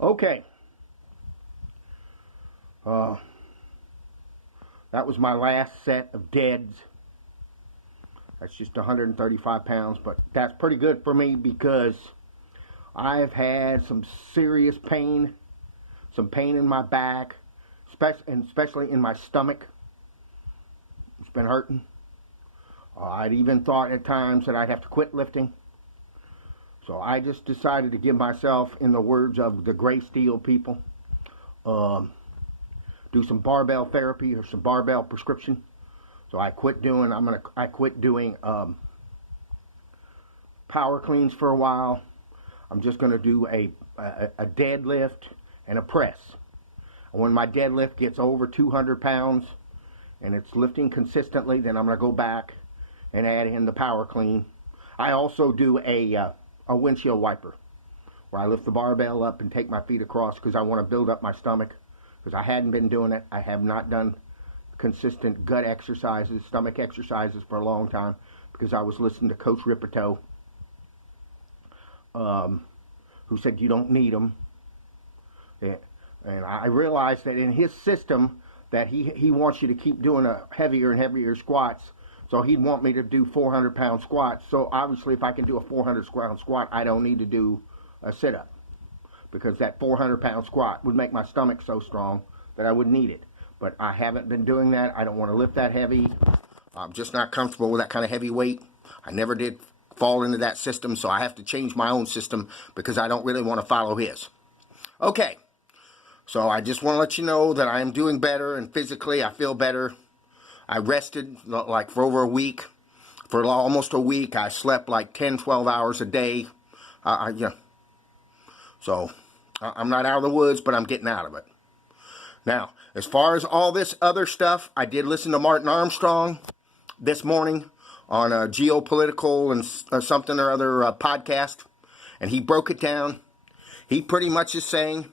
Okay. That was my last set of deads. That's just 135 pounds, but that's pretty good for me because I've had some serious pain, some pain in my back, especially in my stomach. It's been hurting. I'd even thought at times that I'd have to quit lifting. So I just decided to give myself, in the words of the Gray Steel people, do some barbell therapy or some barbell prescription. So I quit doing power cleans for a while. I'm just gonna do a deadlift and a press. And when my deadlift gets over 200 pounds and it's lifting consistently, then I'm gonna go back and add in the power clean. I also do a windshield wiper where I lift the barbell up and take my feet across because I want to build up my stomach, because I hadn't been doing it. I have not done consistent gut exercises, stomach exercises for a long time because I was listening to Coach Ripito, who said you don't need them. And I realized that in his system that he wants you to keep doing a heavier and heavier squats. So he'd want me to do 400-pound squats. So obviously if I can do a 400-pound squat, I don't need to do a sit-up, because that 400-pound squat would make my stomach so strong that I wouldn't need it. But I haven't been doing that. I don't want to lift that heavy. I'm just not comfortable with that kind of heavy weight. I never did fall into that system, so I have to change my own system because I don't really want to follow his. Okay, so I just want to let you know that I am doing better, and physically I feel better. I rested like for over a week. For almost a week, I slept like 10, 12 hours a day. So I'm not out of the woods, but I'm getting out of it. Now, as far as all this other stuff, I did listen to Martin Armstrong this morning on a geopolitical and something or other podcast, and he broke it down. He pretty much is saying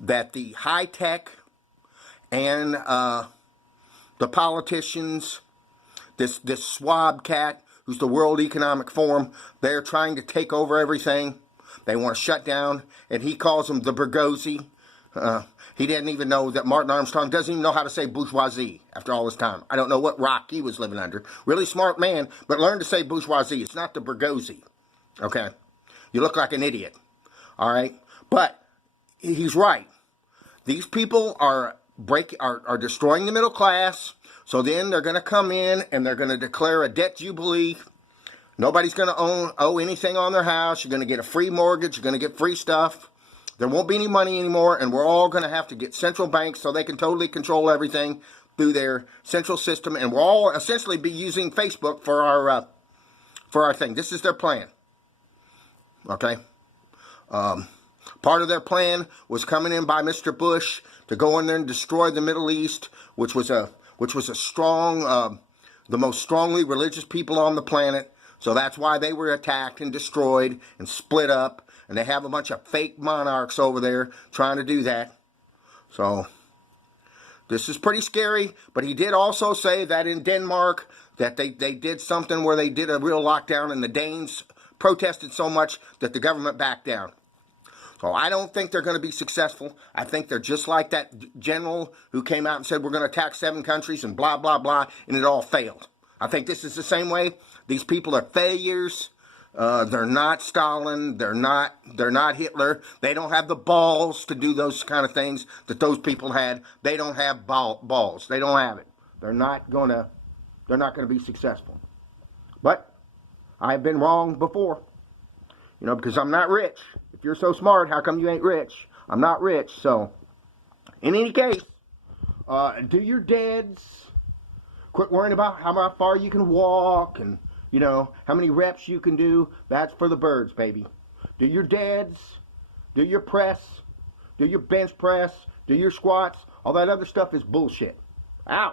that the high tech and the politicians, this Schwab cat, who's the World Economic Forum, they're trying to take over everything. They want to shut down, and he calls them the bourgeoisie. He didn't even know that Martin Armstrong doesn't even know how to say bourgeoisie after all this time. I don't know what rock he was living under. Really smart man, but learn to say bourgeoisie. It's not the bourgeoisie, okay? You look like an idiot, all right? But he's right. These people are destroying the middle class. So then they're going to come in and they're going to declare a debt jubilee. Nobody's going to owe anything on their house. You're going to get a free mortgage. You're going to get free stuff. There won't be any money anymore, and we're all going to have to get central banks so they can totally control everything through their central system, and we'll all essentially be using Facebook for our thing. This is their plan. Okay? Part of their plan was coming in by Mr. Bush to go in there and destroy the Middle East, which was a strong, the most strongly religious people on the planet. So that's why they were attacked and destroyed and split up. And they have a bunch of fake monarchs over there trying to do that. So this is pretty scary. But he did also say that in Denmark that they did something where they did a real lockdown, and the Danes protested so much that the government backed down. So I don't think they're going to be successful. I think they're just like that general who came out and said we're going to attack 7 countries and blah, blah, blah, and it all failed. I think this is the same way. These people are failures. They're not Stalin. They're not Hitler. They don't have the balls to do those kind of things that those people had. They don't have balls. They don't have it. They're not gonna be successful. But I've been wrong before. You know, because I'm not rich. If you're so smart, how come you ain't rich? I'm not rich. So, in any case, do your deads. Quit worrying about how far you can walk and, you know, how many reps you can do. That's for the birds, baby. Do your deads. Do your press. Do your bench press. Do your squats. All that other stuff is bullshit. Out.